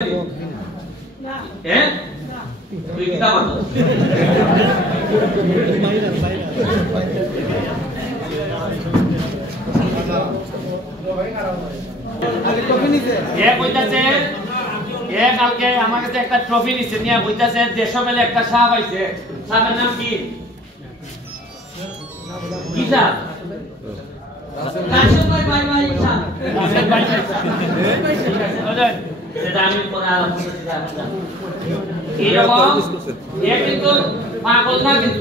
Eh? Kita apa? কালকে আমার কাছে একটা ট্রফি নিচ্ছে নিয়ে কইতাছে দেশে মেলে একটা সাপ আইছে। সাপের নাম কি? কি সাপ? রাশেদ ভাই ভাই ভাই সাপ। রাশেদ ভাই ভাই। সেটা আমি পরে আলাপ করতেছি। এরকম কিন্তু পাগল না কিন্তু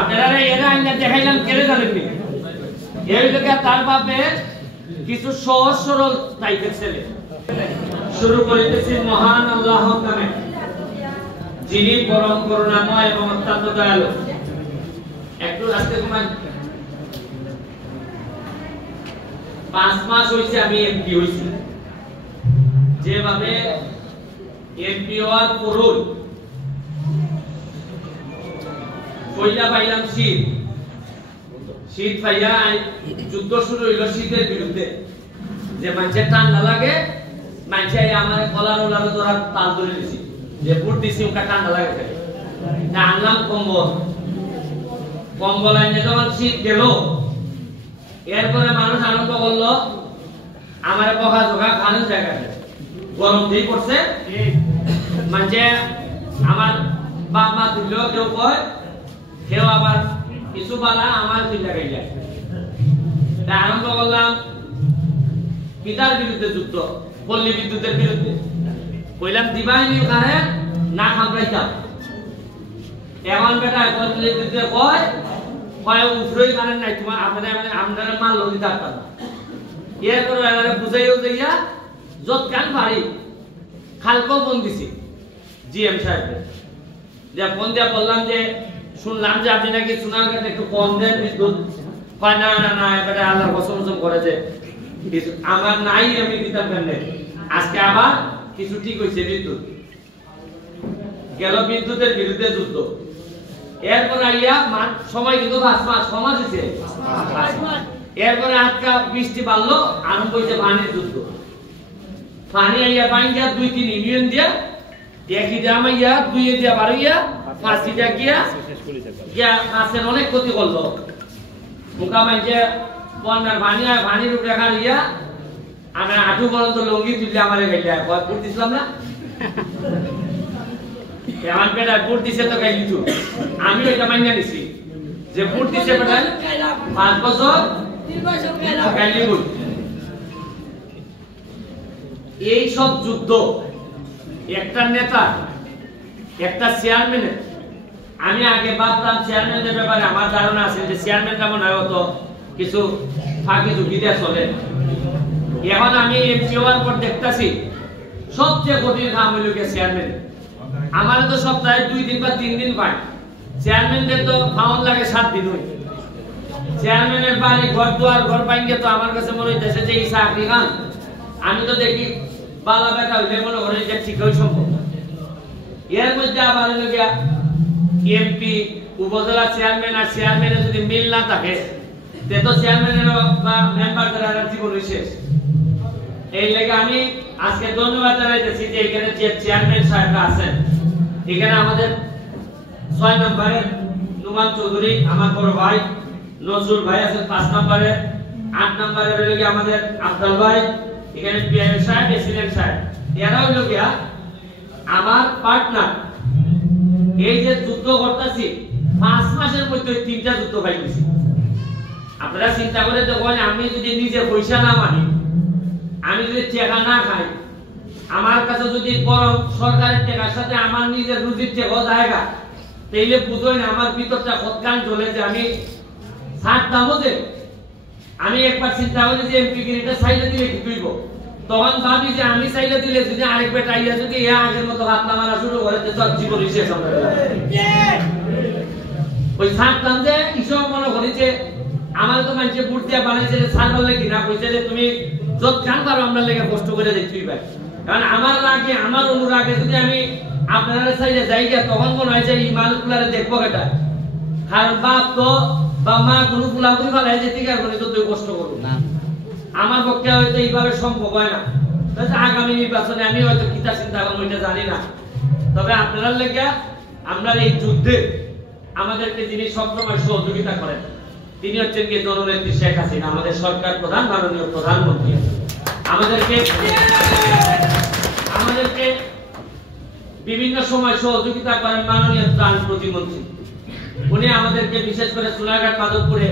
আপনারা এরা আইনা দেখাইলাম কেড়ে জানেননি এই লোকে তার বাপে কিছু সহজ সরল টাইপের ছেলে শুরু করিতেছি মহান আল্লাহর নামে যিনি পরম করুণাময় এবং অত্যন্ত দয়ালু। একটু আজকে তোমার 5 মাস হইছে আমি এমপি হইছি। যেভাবে এমপি হওয়ার পরই কইলা পাইলাম শীত পাইয়া যুদ্ধ শুরু হইল শীতের বিরুদ্ধে। যে মানুষের ঠান্ডা লাগে মানুষে আমার কলার ওলারও ধরা তাল ধরে নিছি যে বুট দিছি ওটা ঠান্ডা লাগে না আনলাম কম্বল আইনে যখন শীত গেল এরপরে মানুষ আরম্ভ করলো আমার বকা জোগা খানের জায়গায় গরম দিয়ে পড়ছে মানে আমার বাপ মা দিলেও কেউ কয় কেউ আবার কিছু বালা আমার দিল লাগাই যায়। তাই আরম্ভ করলাম পিতার বিরুদ্ধে যুদ্ধ, পল্লী বিদ্যুতের বিরুদ্ধে। কইলাম দিবাইনি কারেন্ট না খামড়াইতাম। এখন বেটা পল্লী বিদ্যুতে কয় উফরই কারেন্ট নাই তোমার আপনারা মাল লদি থাকতাম না। এরপরে এবারে বুঝাইও যাইয়া যত কান পারি খালকো ফোন দিছি জিএম সাহেবকে যে ফোন দিয়া বললাম যে শুনলাম যে আপনি নাকি সোনারঘাটে একটু কম দেন বিদ্যুৎ। কয় না না না এবারে আল্লাহর কসম করে যে আমার নাই আমি দিতাম কেন। আজকে আবার কিছু ঠিক হয়েছে বিদ্যুৎ গেল বিদ্যুতের বিরুদ্ধে যুদ্ধ। এরপর আইয়া সময় কিন্তু 5 মাস সমাজ হয়েছে। এরপরে আজকা বৃষ্টি বাড়লো আরম্ভ হয়েছে পানির যুদ্ধ। পানি আইয়া বাইঙ্গা 2-3 ইউনিয়ন দিয়া একই দাম আইয়া 2 দিয়া বাড়াইয়া 5 দিয়া গিয়া মাছের অনেক ক্ষতি করলো। মুখা মাইছে বন্যার পানির উপরে খাইয়া আমি আঠু পর্যন্ত লঙ্গি তুললে আমার গাইলে ভোট দিছিলাম না আমার বেটা ভোট দিছে তো গাইলি তো আমি ওইটা মাইনা নিছি যে ভোট দিছে বেটা 5 বছর গাইলি ভোট। এই সব যুদ্ধ একটা নেতা একটা চেয়ারম্যানের আমি আগে ভাবতাম চেয়ারম্যানের ব্যাপারে আমার ধারণা আছে যে চেয়ারম্যানটা মনে হয় হতো কিছু ফাঁকি ঝুঁকি দিয়ে চলে। এখন আমি এমপি হওয়ার পর দেখতেছি সবচেয়ে কঠিন কাম হইল গিয়ে চেয়ারম্যান। আমার তো সপ্তাহে 2 দিন বা 3 দিন পাই, চেয়ারম্যানদের তো ফাউন লাগে 7 দিন হই। চেয়ারম্যানের বাড়ি ঘর দুয়ার ঘর পাইঙ্গে তো আমার কাছে মনে হইতেছে যে এই চাকরি খান। আমি তো দেখি বালা বেটা হইলে মনে করি যে ঠিক হই সম্ভব। এর মধ্যে আবার হইল গিয়া এমপি উপজেলা চেয়ারম্যান আর চেয়ারম্যানের যদি মিল না থাকে তে তো চেয়ারম্যানের বা মেম্বারদের জীবন শেষ। এই লাগে আমি আজকে ধন্যবাদ জানাইতেছি যে এখানে যে চেয়ারম্যান সাহেবরা আছেন। এখানে আমাদের 6 নম্বরের নুমান চৌধুরী আমার বড় ভাই, নজরুল ভাই আছেন 5 নম্বরে, 8 নম্বরে হইল গিয়া আমাদের আফজাল ভাই, এখানে পিএম সাহেব, প্রেসিডেন্ট সাহেব। এরা হইল গিয়া আমার পার্টনার। এই যে যুদ্ধ করতেছি 5 মাসের মধ্যে 3টা যুদ্ধ পাইছি। আপনারা চিন্তা করে দেখুন আমি যদি নিজে পয়সা না মানি, আমি যদি টাকা না খাই, আমার কাছে যদি বরং সরকারের টাকার সাথে আমার নিজের রুজির টাকা জায়গা তাইলে বুঝোই না আমার ভিতরটা কতখান চলে যে আমি ছাড়তামও যে আমি একবার চিন্তা করি যে এমপি গিরিটা সাইডে দিলে কি তুইব। তখন ভাবি যে আমি সাইডে দিলে যদি আরেক বেটা আইয়া যদি এ আগের মতো হাত মারা শুরু করে তো জীবন শেষ হবে। ওই ছাড়তাম যে ঈশ্বর মনে করি যে আমার তো মানুষের বুট দিয়া বানাইছে ছাড় বললে কিনা কইছে যে তুমি যত কান পারো আমরা লেগে কষ্ট করে দেখতেই পাই। কারণ আমার রাগে আমার অনুরাগে যদি আমি আপনারা সাইডে যাই গিয়া তখন মনে হয় যে এই মানুষগুলারে দেখবো কেটা। কারণ বাপ তো বা মা কোনো পুলাপুলি ফেলাই যে ঠিক আছে তো তুই কষ্ট করবো না। আমার পক্ষে হয়তো এইভাবে সম্ভব হয় না। আগামী নির্বাচনে আমি হয়তো কিতা চিন্তা করবো এটা জানি না, তবে আপনারা লেগে আমরা এই যুদ্ধে আমাদেরকে যিনি সবসময় সহযোগিতা করেন তিনি হচ্ছেন কি জননেত্রী শেখ হাসিনা, আমাদের সরকার প্রধান, মাননীয় প্রধানমন্ত্রী। আমাদেরকে বিভিন্ন সময় সহযোগিতা করেন মাননীয় ত্রাণ প্রতিমন্ত্রী। উনি আমাদেরকে বিশেষ করে সোনারঘাট মাধবপুরে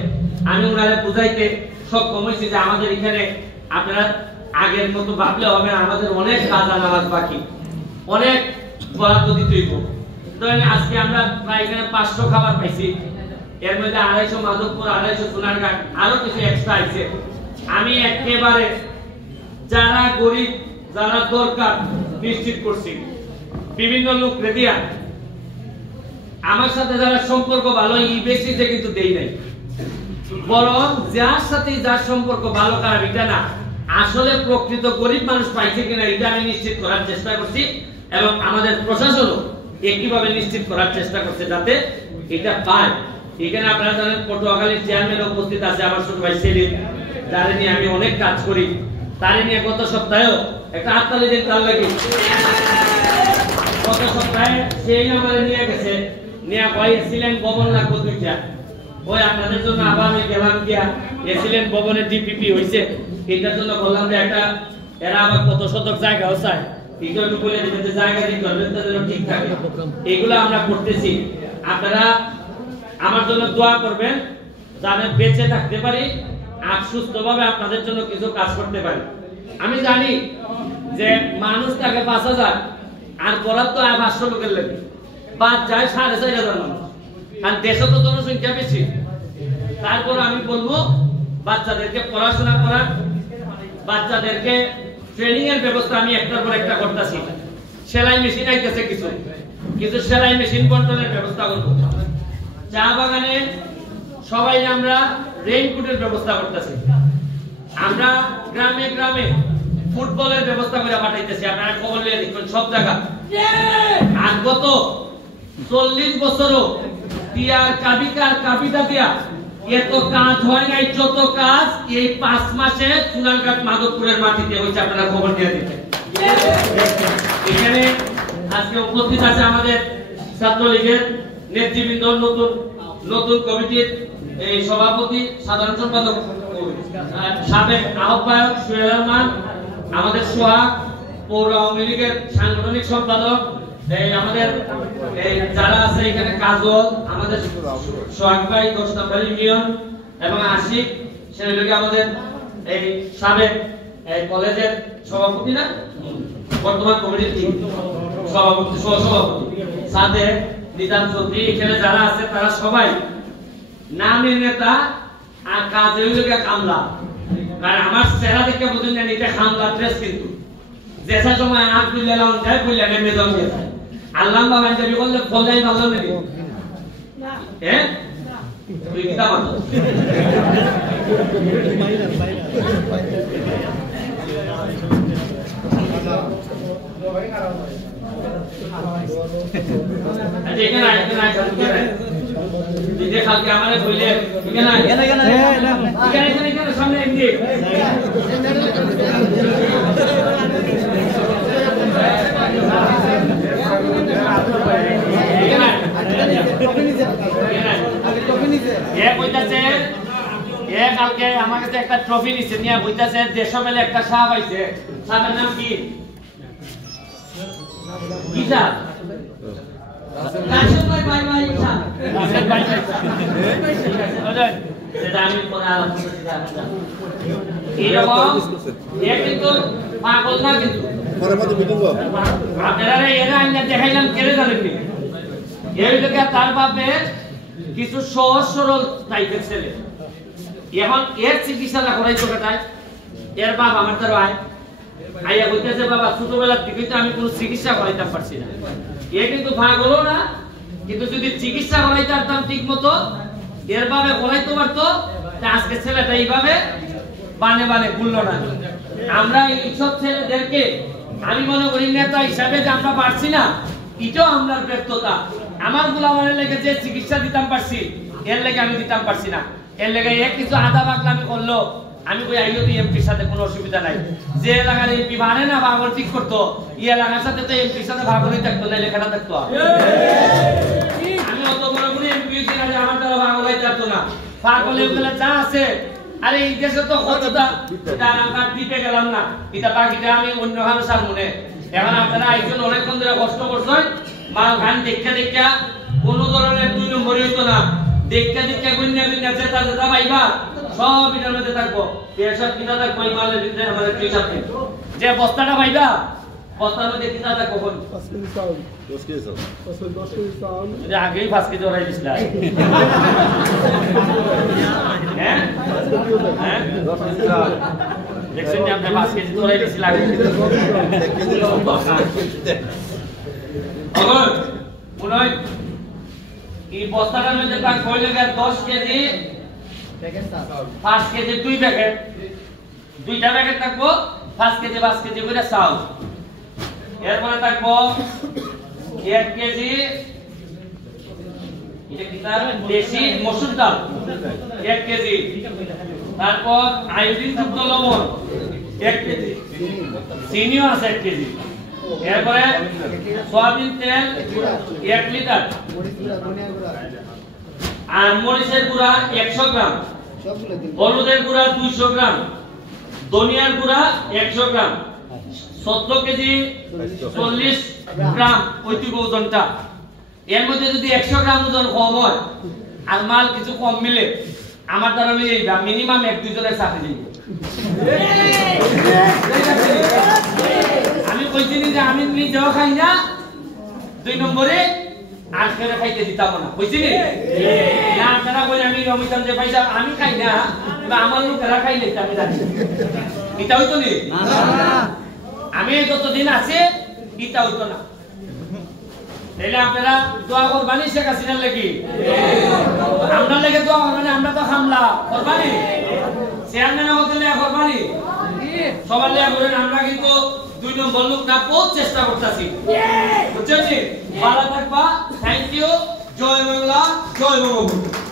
আমি ওনারে বুঝাইতে সক্ষম হয়েছি যে আমাদের এখানে আপনারা আগের মতো ভাবলে হবে না, আমাদের অনেক কাজ আনাজ বাকি, অনেক বরাদ্দ দিতে হইব। আজকে আমরা প্রায় এখানে 500 খাবার পাইছি, এর মধ্যে 250 মাধবপুর, 250 সোনারঘাট, আরো কিছু এক্সট্রা আছে। আমি একেবারে যারা গরিব, যারা দরকার নিশ্চিত করছি, বিভিন্ন লোক রেডিয়া আমার সাথে যারা সম্পর্ক ভালো এই বেশিতে কিন্তু দেই নাই, বরং যার সাথে যার সম্পর্ক ভালো খারাপ এটা না, আসলে প্রকৃত গরিব মানুষ পাইছে কিনা এটা আমি নিশ্চিত করার চেষ্টা করছি, এবং আমাদের প্রশাসনও একইভাবে নিশ্চিত করার চেষ্টা করছে যাতে এটা পায়। এখানে আপনারা জানেন পটুয়াখালীর চেয়ারম্যান উপস্থিত আছে, আমার ছোট ভাই সেলিম, যারে নিয়ে আমি অনেক কাজ করি, তারে নিয়ে গত সপ্তাহেও একটা হাততালি দিন তার লাগি। গত সপ্তাহে সেই আমাদের নিয়ে গেছে, নিয়ে ছিলেন ভবন লাগবো 2টা, ওই আপনাদের জন্য আবার আমি গেলাম গিয়া এসিলেন ভবনের ডিপিপি হয়েছে, এটার জন্য বললাম যে একটা এরা আবার কত শতক জায়গাও চায়, একটু বলে দিবেন যে জায়গা দিতে হবে তাদের ঠিক থাকে, এগুলো আমরা করতেছি। আপনারা আমার জন্য দোয়া করবেন যাতে বেঁচে থাকতে পারি আর সুস্থভাবে আপনাদের জন্য কিছু কাজ করতে পারি। আমি জানি যে মানুষ থাকে 5000 আর বরাদ্দ 500 লোকের লেগে, বাদ যায় 4500 মানুষ, কারণ দেশে তো জনসংখ্যা বেশি। তারপর আমি বলবো বাচ্চাদেরকে পড়াশোনা করা, বাচ্চাদেরকে ট্রেনিং এর ব্যবস্থা আমি একটার পর একটা করতেছি। সেলাই মেশিন আইতেছে, কিছু সেলাই মেশিন কন্ট্রোলের ব্যবস্থা করব। চা বাগানে সবাই আমরা রেইনকোটের ব্যবস্থা করতেছি। আমরা গ্রামে গ্রামে ফুটবলের ব্যবস্থা করে পাঠাইতেছি, আপনারা খবর নিয়ে দেখুন সব জায়গা। আর গত 40 বছরও টিয়ার কাবিটা দিয়া এত কাজ হয় নাই, যত কাজ এই 5 মাসে সোনারঘাট মাধবপুরের মাটিতে হয়েছে, আপনারা খবর দিয়ে দিচ্ছেন। এখানে আজকে উপস্থিত আছে আমাদের ছাত্রলীগের নেতৃবৃন্দ, নতুন কমিটির এই সভাপতি, সাধারণ সম্পাদক, সাবেক আহ্বায়ক সুহেল রহমান, আমাদের সোহাগ, পৌর আওয়ামী লীগের সাংগঠনিক সম্পাদক, আমাদের যারা আছে এখানে কাজল, আমাদের সোহাগ ভাই 10 নম্বর ইউনিয়ন, এবং আশিক সেগুলোকে আমাদের এই সাবেক কলেজের সভাপতি না বর্তমান কমিটির সভাপতি, সহসভাপতি সাথে নিজাম চৌধুরী, এখানে যারা আছে তারা সবাই নামের নেতা আর কাজে হইলে কামলা। কারণ আমার চেহারা দেখে বুঝুন না এটা কামলা ড্রেস, কিন্তু যেসা সময় আগ বুঝলে লাউন যায় বুঝলে নেমে যাও যায়। আল্লাহ বাবা ইন্টারভি করলে ফলাই ভালো নাকি হ্যাঁ তুই কিতা মানো আচ্ছা এখানে দিদি কালকে আমারে কইলে এখানে সামনে এদিকে কালকে আমার কাছে একটা ট্রফি নিচ্ছে নিয়ে বইতাছে দেড়শো মেলে একটা সাপ পাইছে। সাপের নাম কি? তার বাপে কিছু সহজ সরল টাইপের ছেলে, এখন এর চিকিৎসাটা করাইতো কেটায়, এর বাপ আমার তার আইয়া বলতেছে বাবা ছোটবেলার থেকে তো আমি কোনো চিকিৎসা করাইতে পারছি না। এ কিন্তু ভাগ হলো না, কিন্তু যদি চিকিৎসা করাইতে পারতাম ঠিক মতো এর ভাবে করাইতে পারতো, আজকে ছেলেটা এইভাবে বানে বানে ভুললো না। আমরা এইসব ছেলেদেরকে আমি মনে করি নেতা হিসাবে যে আমরা পারছি না, এটাও আমরা ব্যর্থতা। আমার গোলামের লেগে যে চিকিৎসা দিতাম পারছি, এর লেগে আমি দিতাম পারছি না। এর লেগে এক কিছু আধা পাগলামি করলো, আমি কই আইও তো এমপির সাথে কোনো অসুবিধা নাই যে এলাকার এমপি মানে না ভাগল ঠিক করতো এই এলাকার সাথে তো এমপির সাথে ভাগলই থাকতো না লেখাটা থাকতো আমি অত বড় কোনো এমপি ছিল না আমার দ্বারা ভাগলাই থাকতো না পাগলে ওগুলা যা আছে আরে এই দেশে তো কতটা এটা আমরা দিতে গেলাম না এটা বাকিটা আমি অন্য ভাবে সার মনে এখন আপনারা আইজন অনেকক্ষণ ধরে কষ্ট করছেন মাল খান দেখা কোন ধরনের 2 নম্বরই হতো না দেখা গুন্না যেটা পাইবা সব এটার মধ্যে থাকবো এসব কিনা থাকবো এই মালের ভিতরে আমাদের হিসাব নেই যে বস্তাটা পাইবা বস্তার মধ্যে কিনা থাকবো কোন 10 কেজি যদি আগেই 5 কেজি ওরাই দিছিলা হ্যাঁ হ্যাঁ দেখছেন যে আপনি 5 কেজি ওরাই দিছিলা আগে ওগো পুনয় এই বস্তাটার মধ্যে তার কয় জায়গা 10 কেজি প্যাকেট 5 কেজি 2 প্যাকেট দুইটা প্যাকেট থাকবো 5 কেজি করে চাল এরপরে থাকবো 1 কেজি এটা কি তার দেশি মসুর ডাল 1 কেজি তারপর আয়োডিন যুক্ত লবণ 1 কেজি চিনিও আছে 1 কেজি এরপরে সয়াবিন তেল 1 লিটার আর মরিচের গুঁড়া 100 গ্রাম হলুদের গুঁড়া 200 গ্রাম ধনিয়ার গুঁড়া 100 গ্রাম 17 কেজি 40 গ্রাম ঐতিব ওজনটা এর মধ্যে যদি 100 গ্রাম ওজন কম হয় আর মাল কিছু কম মিলে আমার দ্বারা এইটা মিনিমাম 1-2 জনের চাকরি দিব আমি কইছি যে আমি নিজেও খাই না 2 নম্বরে আর কেউ খাইতে দিতাম না কইছি না আপনারা কই আমি রমিতাম যে পয়সা আমি খাই না বা আমার লোকেরা খাইলে আমি জানি এটা হইতো নি না আমি যতদিন আছে এটা হইতো না তাহলে আপনারা দোয়া করবানি শেখ হাসিনার লাগি আমরা লেগে দোয়া করবানি আমরা তো হামলা করবানি চেয়ারম্যান হতে করবানি সবার লেগে করেন আমরা কিন্তু 2 নম্বর লোক না বহুত চেষ্টা করতেছি বুঝছেন ভালো থাকবা থ্যাংক ইউ জয় বাংলা জয় বঙ্গবন্ধু